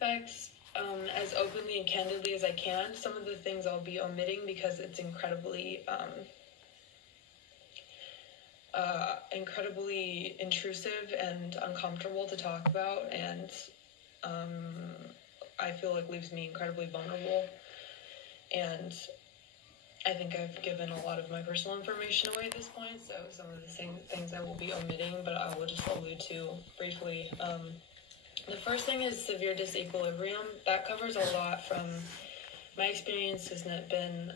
Sex as openly and candidly as I can. Some of the things I'll be omitting because it's incredibly intrusive and uncomfortable to talk about, and I feel like leaves me incredibly vulnerable. And I think I've given a lot of my personal information away at this point, so some of the same things I will be omitting, but I will just allude to briefly. The first thing is severe disequilibrium. That covers a lot from my experience. Has been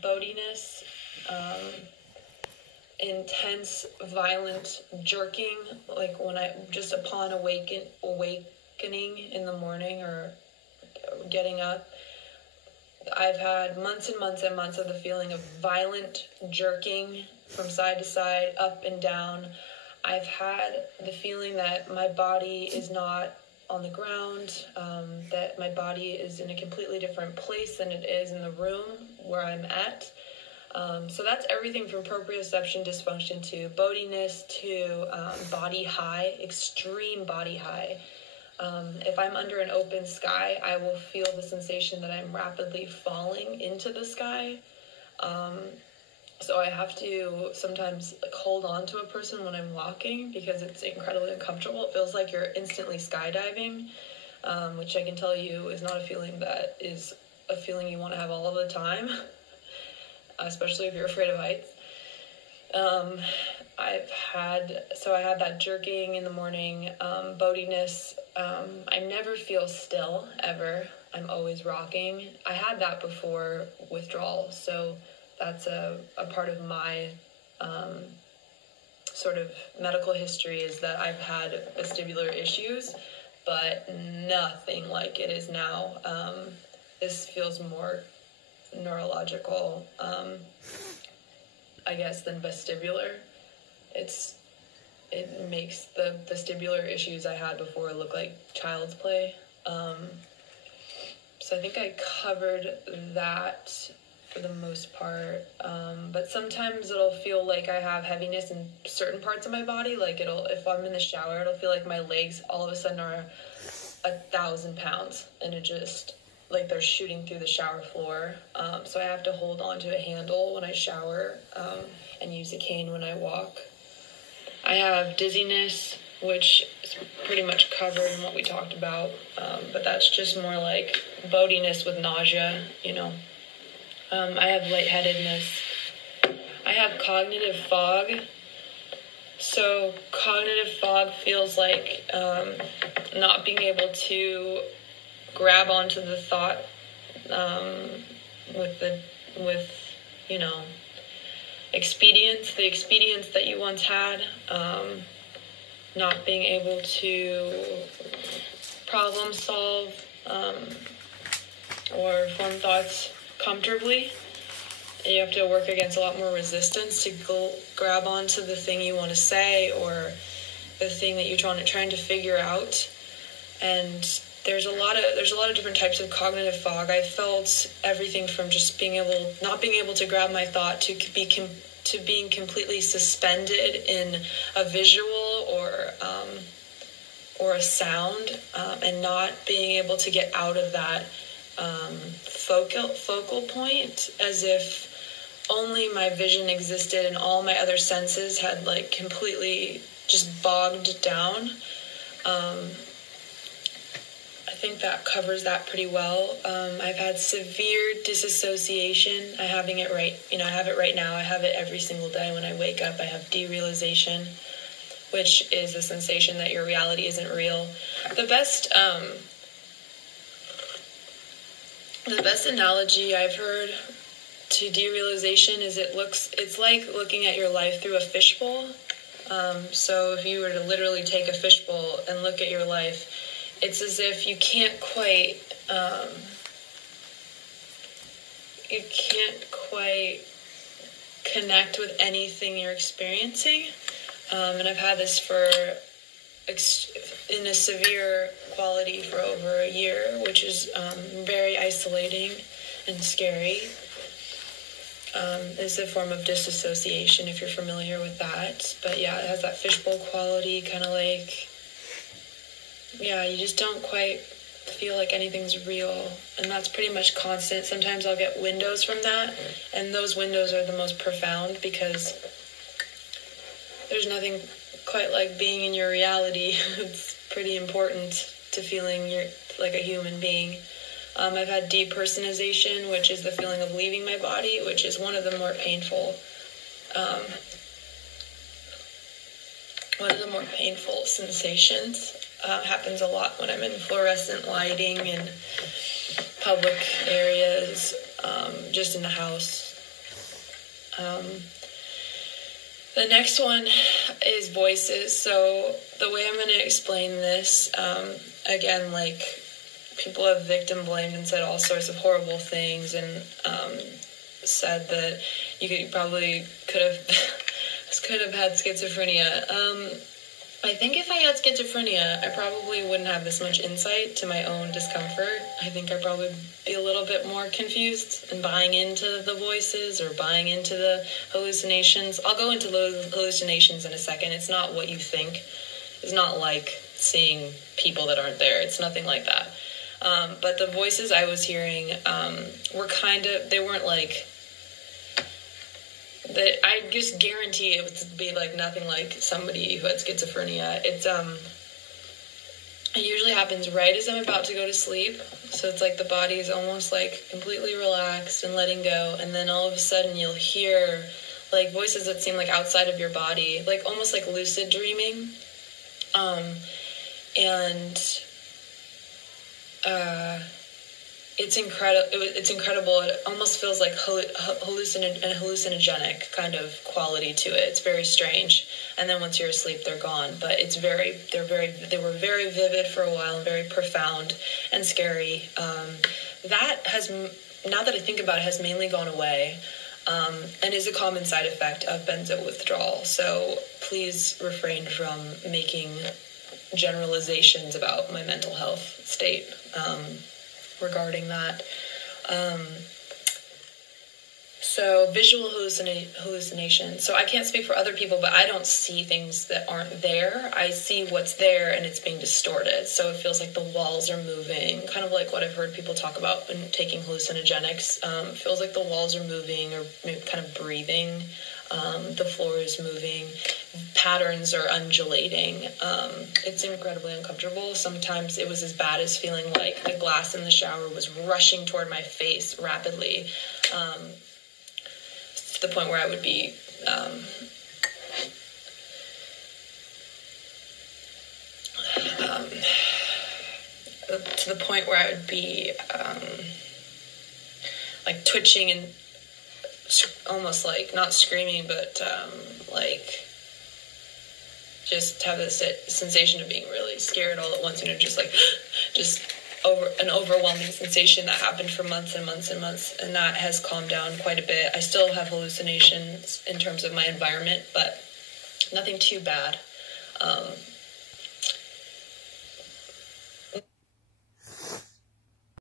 bodiness, intense, violent jerking, like when I just upon awakening in the morning or getting up. I've had months and months and months of the feeling of violent jerking from side to side, up and down. I've had the feeling that my body is not on the ground, that my body is in a completely different place than it is in the room where I'm at. So that's everything from proprioception dysfunction to bodiness to body high, extreme body high. If I'm under an open sky, I will feel the sensation that I'm rapidly falling into the sky. So I have to sometimes hold on to a person when I'm walking because it's incredibly uncomfortable. It feels like you're instantly skydiving, which I can tell you is not a feeling that is a feeling you want to have all of the time, especially if you're afraid of heights. I had that jerking in the morning, bodiness. I never feel still, ever. I'm always rocking. I had that before withdrawal, so that's a part of my sort of medical history is that I've had vestibular issues, but nothing like it is now. This feels more neurological, I guess, than vestibular. It makes the vestibular issues I had before look like child's play. So I think I covered that for the most part. But sometimes it'll feel like I have heaviness in certain parts of my body. Like if I'm in the shower, it'll feel like my legs all of a sudden are 1,000 pounds, and it just like they're shooting through the shower floor. So I have to hold on to a handle when I shower, and use a cane when I walk. I have dizziness, which is pretty much covered in what we talked about, but that's just more like bodiness with nausea, I have lightheadedness. I have cognitive fog. So cognitive fog feels like not being able to grab onto the thought with the expedience that you once had, not being able to problem solve or form thoughts comfortably. You have to work against a lot more resistance to grab onto the thing you want to say or the thing that you're trying to figure out. And there's a lot of different types of cognitive fog. I felt everything from just not being able to grab my thought to being completely suspended in a visual or a sound, and not being able to get out of that focal point, as if only my vision existed and all my other senses had like completely just bogged down. I think that covers that pretty well. I've had severe disassociation. I have it right now. I have it every single day when I wake up. I have derealization, which is the sensation that your reality isn't real. The best analogy I've heard to derealization is it's like looking at your life through a fishbowl. So if you were to literally take a fishbowl and look at your life, it's as if you can't quite connect with anything you're experiencing. And I've had this in a severe quality for over a year, which is very isolating and scary. Is a form of disassociation, if you're familiar with that. But yeah, it has that fishbowl quality, kind of like, yeah, you just don't quite feel like anything's real, and that's pretty much constant. Sometimes I'll get windows from that, and those windows are the most profound because there's nothing quite like being in your reality. It's pretty important to feeling you're like a human being. I've had depersonalization, which is the feeling of leaving my body, which is one of the more painful sensations. Happens a lot when I'm in fluorescent lighting in public areas, just in the house. The next one is voices. So the way I'm going to explain this, again, like, people have victim blamed and said all sorts of horrible things, and said that you probably could have had schizophrenia. I think if I had schizophrenia, I probably wouldn't have this much insight to my own discomfort. I think I'd probably be a little bit more confused and buying into the voices or buying into the hallucinations. I'll go into those hallucinations in a second. It's not what you think. It's not like seeing people that aren't there. It's nothing like that. But the voices I was hearing they weren't like... that I just guarantee it would be like nothing like somebody who had schizophrenia. It usually happens right as I'm about to go to sleep. So it's like the body is almost like completely relaxed and letting go. And then all of a sudden you'll hear like voices that seem like outside of your body, like almost like lucid dreaming. It's incredible. It almost feels like hallucinogenic kind of quality to it. It's very strange. And then once you're asleep, they're gone. But they were very vivid for a while and very profound and scary. That has, now that I think about it, has mainly gone away. And is a common side effect of benzo withdrawal. So please refrain from making generalizations about my mental health state regarding that. So visual hallucination. So I can't speak for other people, but I don't see things that aren't there. I see what's there and it's being distorted. So it feels like the walls are moving, kind of like what I've heard people talk about when taking hallucinogenics. It feels like the walls are moving or maybe kind of breathing. The floor is moving. Patterns are undulating. It's incredibly uncomfortable. Sometimes it was as bad as feeling like the glass in the shower was rushing toward my face rapidly. To the point where I would be like twitching and almost like not screaming, but like just have this sensation of being really scared all at once, just an overwhelming sensation that happened for months and months and months, and that has calmed down quite a bit. I still have hallucinations in terms of my environment, but nothing too bad.